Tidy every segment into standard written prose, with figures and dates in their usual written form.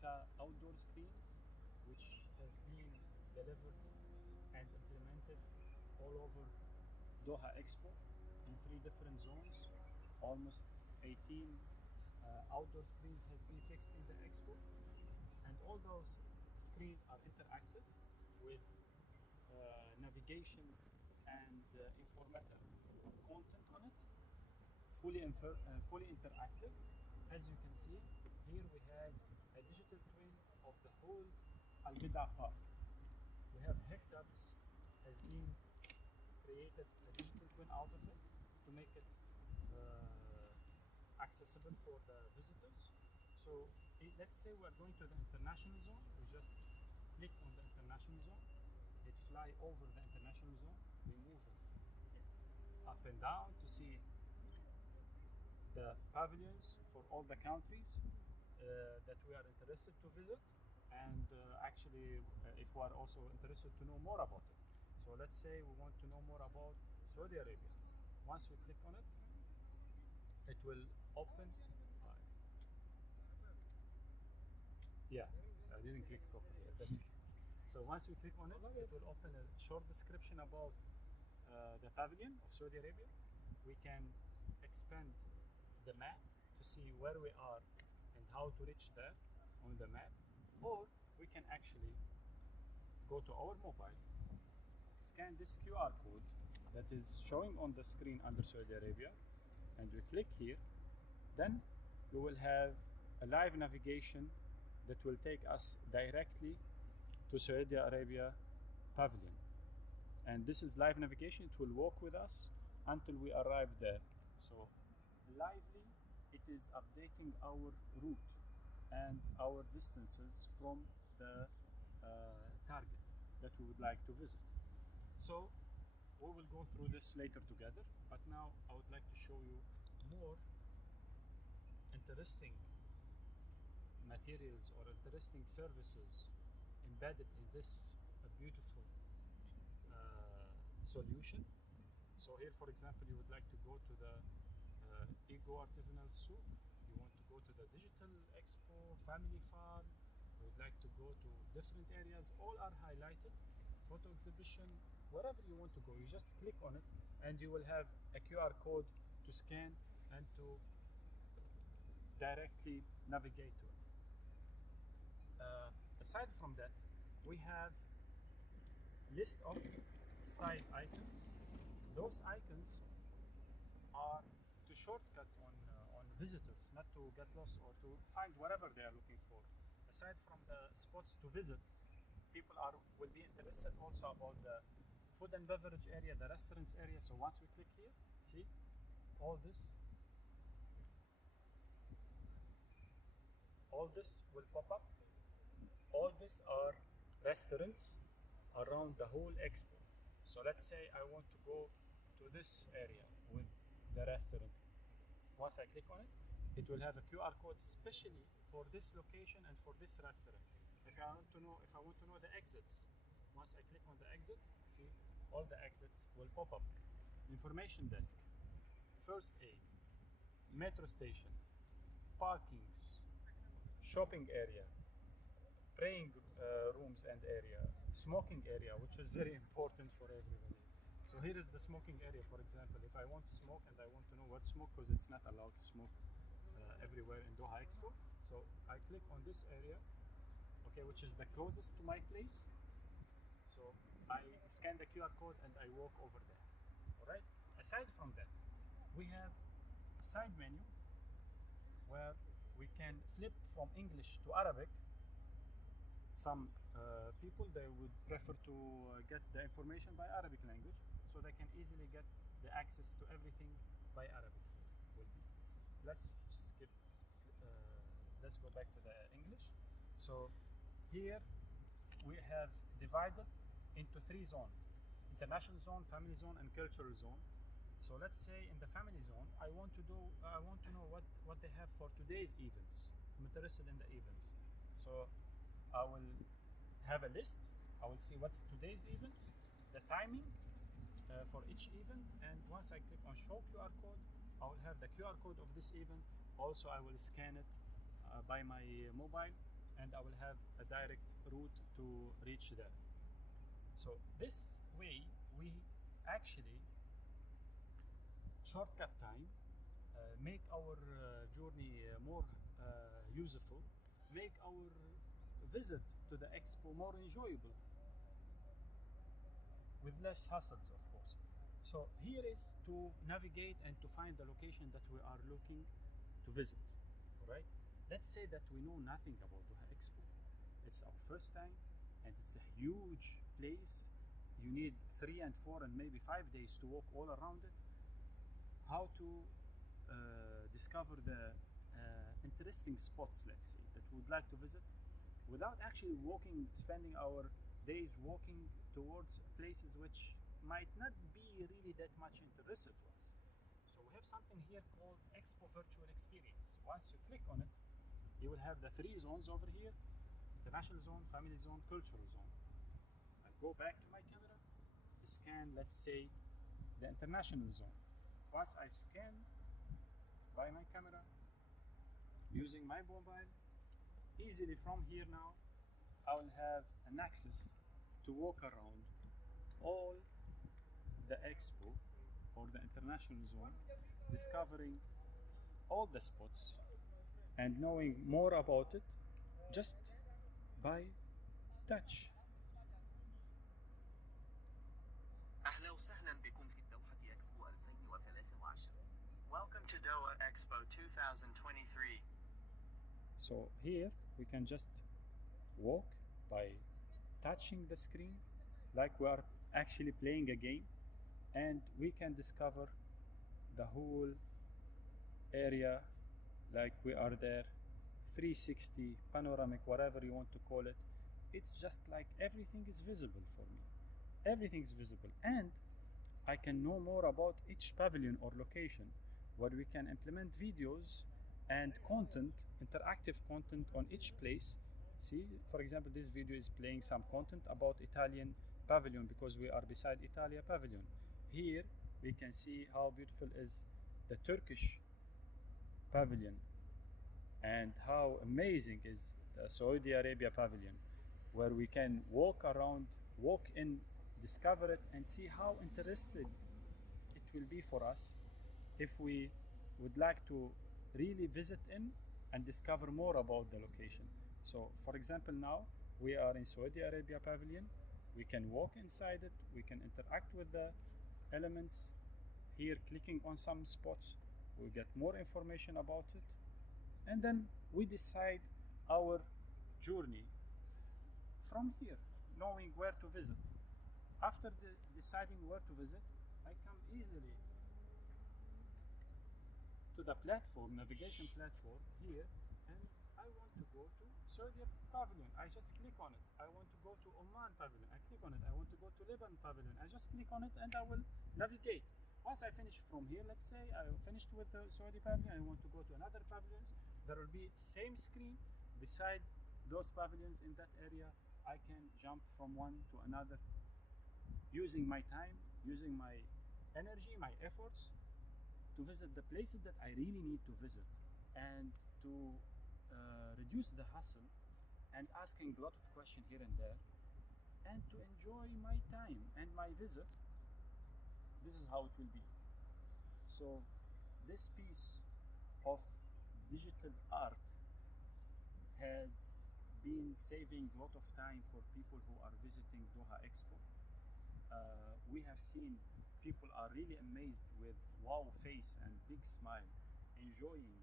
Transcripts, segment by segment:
VRAXA outdoor screens, which has been delivered and implemented all over Doha Expo in 3 different zones. Almost 18 outdoor screens has been fixed in the expo, and all those screens are interactive with navigation and informative content on it, fully interactive. As you can see, here we have a digital twin of the whole Al Bida Park. We have hectares has been created a digital twin out of it to make it accessible for the visitors. So let's say we're going to the international zone. We just click on the international zone. It fly over the international zone. We move it up and down to see the pavilions for all the countries that we are interested to visit, and actually if we are also interested to know more about it. So let's say we want to know more about Saudi Arabia. Once we click on it, it will open. Yeah, I didn't click properly. So once we click on it, it will open a short description about the pavilion of Saudi Arabia. We can expand the map to see where we are and how to reach there on the map, or we can actually go to our mobile, scan this QR code that is showing on the screen under Saudi Arabia, and we click here. Then we will have a live navigation that will take us directly to Saudi Arabia pavilion, and this is live navigation. It will walk with us until we arrive there. So lively, it is updating our route and our distances from the target that we would like to visit. So we will go through this later together, but now I would like to show you more interesting materials or interesting services embedded in this beautiful solution. So here, for example, you would like to go to the Ego Artisanal Souk, you want to go to the Digital Expo, Family Farm, you would like to go to different areas, all are highlighted, photo exhibition, wherever you want to go, you just click on it and you will have a QR code to scan and to directly navigate to it. Aside from that, we have list of side icons. Those icons are to shortcut on visitors, not to get lost or to find whatever they are looking for. Aside from the spots to visit, people will be interested also about the food and beverage area, the restaurants area. So once we click here, see all this will pop up. All these are restaurants around the whole expo. So let's say I want to go to this area with the restaurant. Once I click on it, it will have a QR code especially for this location and for this restaurant. If I want to know the exits, once I click on the exit, see all the exits will pop up. Information desk, first aid, metro station, parkings, shopping area, praying rooms and area, smoking area, which is very important for everybody. So here is the smoking area, for example. If I want to smoke and I want to know what to smoke, because it's not allowed to smoke everywhere in Doha Expo. So I click on this area, okay, which is the closest to my place. So I scan the QR code and I walk over there. All right. Aside from that, we have a side menu where we can flip from English to Arabic. Some people, they would prefer to get the information by Arabic language, so they can easily get the access to everything by Arabic. Let's skip. Let's go back to the English. So here we have divided into 3 zones: international zone, family zone, and cultural zone. So let's say in the family zone, I want to know what they have for today's events. I'm interested in the events, so I will have a list. I will see what's today's events, the timing for each event, and once I click on show QR code, I will have the QR code of this event. Also, I will scan it by my mobile and I will have a direct route to reach there. So this way we actually shortcut time, make our journey more useful, make our visit to the expo more enjoyable with less hassles, of course. So here is to navigate and to find the location that we are looking to visit. All right. Let's say that we know nothing about Doha Expo. It's our first time, and it's a huge place. You need 3 and 4 and maybe 5 days to walk all around it. How to discover the interesting spots, let's say, that we would like to visit, without actually walking, spending our days walking towards places which might not be really that much interested to us. So we have something here called Expo Virtual Experience. Once you click on it, you will have the 3 zones over here: international zone, family zone, cultural zone. I'll go back to my camera, scan, let's say, the international zone. Once I scan by my camera using my mobile, easily from here now, I will have an access to walk around all the expo or the international zone, discovering all the spots and knowing more about it just by touch. أهلا وسهلا بكم في الدوحة إكسبو 2023. Welcome to Doha Expo 2023. So here we can just walk by touching the screen like we are actually playing a game, and we can discover the whole area like we are there, 360, panoramic, whatever you want to call it. It's just like everything is visible for me. Everything is visible, and I can know more about each pavilion or location, where we can implement videos and content, interactive content on each place. See, for example, this video is playing some content about Italian pavilion because we are beside Italia pavilion. Here we can see how beautiful is the Turkish pavilion and how amazing is the Saudi Arabia pavilion, where we can walk around, walk in, discover it, and see how interesting it will be for us if we would like to really visit in and discover more about the location. So for example, now we are in Saudi Arabia pavilion. We can walk inside it, we can interact with the elements. Here, clicking on some spots, we get more information about it, and then we decide our journey from here, knowing where to visit. After deciding where to visit, I come easily to the platform, navigation platform here, and I want to go to Saudi pavilion. I just click on it. I want to go to Oman pavilion. I click on it. I want to go to Lebanon pavilion. I just click on it and I will navigate. Once I finish from here, let's say I finished with the Saudi pavilion, I want to go to another pavilion. There will be same screen beside those pavilions in that area. I can jump from one to another, using my time, using my energy, my efforts to visit the places that I really need to visit, and to reduce the hassle and asking a lot of questions here and there, and to enjoy my time and my visit. This is how it will be. So this piece of digital art has been saving a lot of time for people who are visiting Doha Expo. We have seen people are really amazed with wow face and big smile, enjoying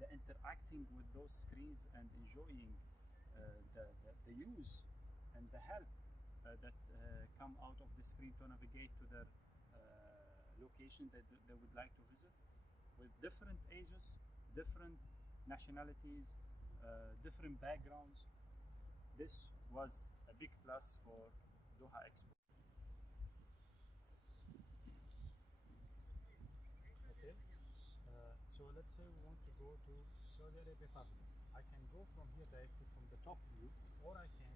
the interacting with those screens and enjoying the use and the help that come out of the screen to navigate to their location that they would like to visit, with different ages, different nationalities, different backgrounds. This was a big plus for Doha Expo. Okay, so let's say we want to go to Saudi Arabia pavilion. I can go from here directly from the top view, or I can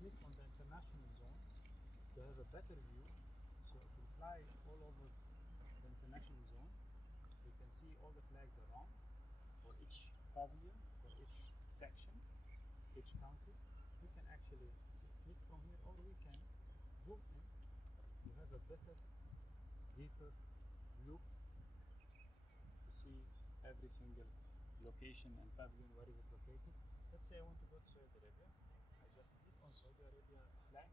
click on the international zone to have a better view. So it will fly all over the international zone. We can see all the flags around for each pavilion, for each section, each country, we can actually click from here, or we can zoom in to have a better, deeper look to see every single location and pavilion. Where is it located? Let's say I want to go to Saudi Arabia. I just click on Saudi Arabia flag.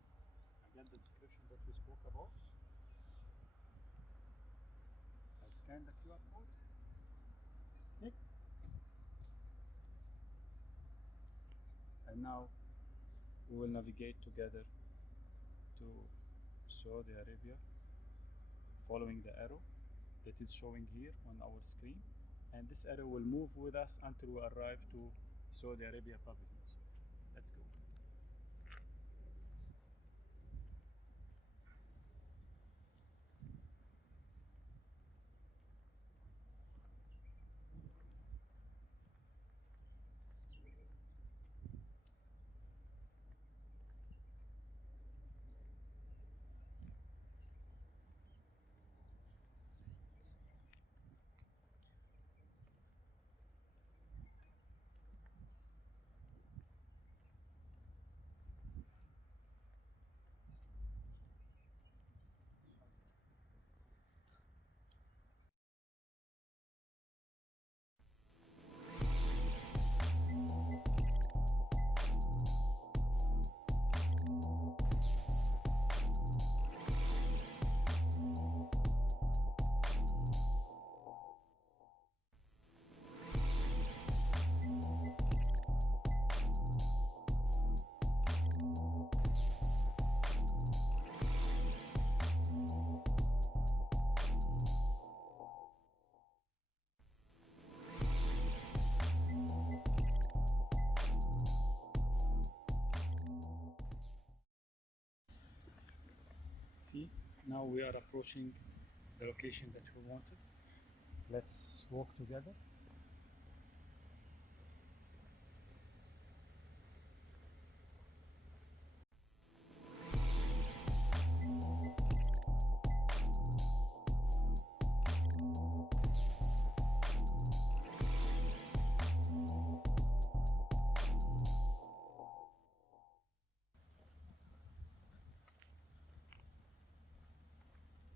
I get the description that we spoke about. I scan the QR code, click, and now we will navigate together to Saudi Arabia, following the arrow that is showing here on our screen, and this arrow will move with us until we arrive to Saudi Arabia pavilions. Let's go. See, now we are approaching the location that we wanted. Let's walk together.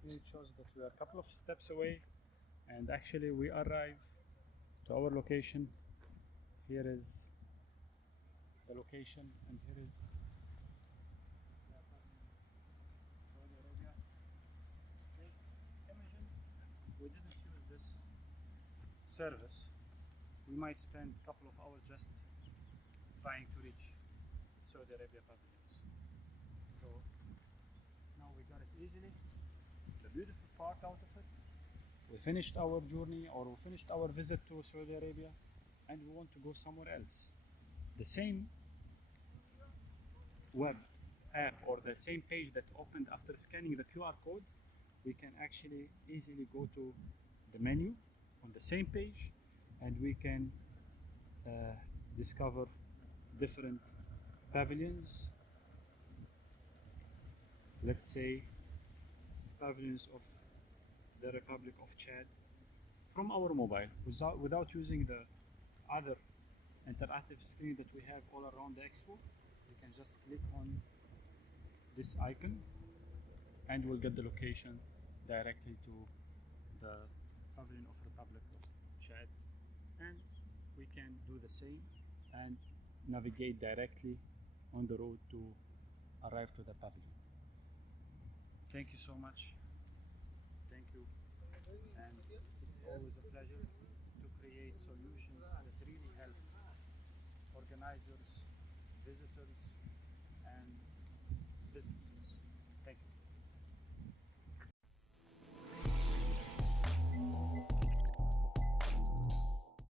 It shows that we are a couple of steps away, and actually we arrive to our location. Here is the location, and here is Saudi Arabia. Okay, imagine we didn't use this service. We might spend a couple of hours just trying to reach Saudi Arabia pavilions. So now we got it easily. The beautiful part out of it, we finished our journey, or we finished our visit to Saudi Arabia, and we want to go somewhere else. The same web app or the same page that opened after scanning the QR code, we can actually easily go to the menu on the same page, and we can discover different pavilions. Let's say pavilions of the Republic of Chad from our mobile, without using the other interactive screen that we have all around the expo. We can just click on this icon and we'll get the location directly to the pavilion of Republic of Chad, and we can do the same and navigate directly on the road to arrive to the pavilion. Thank you so much. Thank you. And it's always a pleasure to create solutions that really help organizers, visitors, and businesses.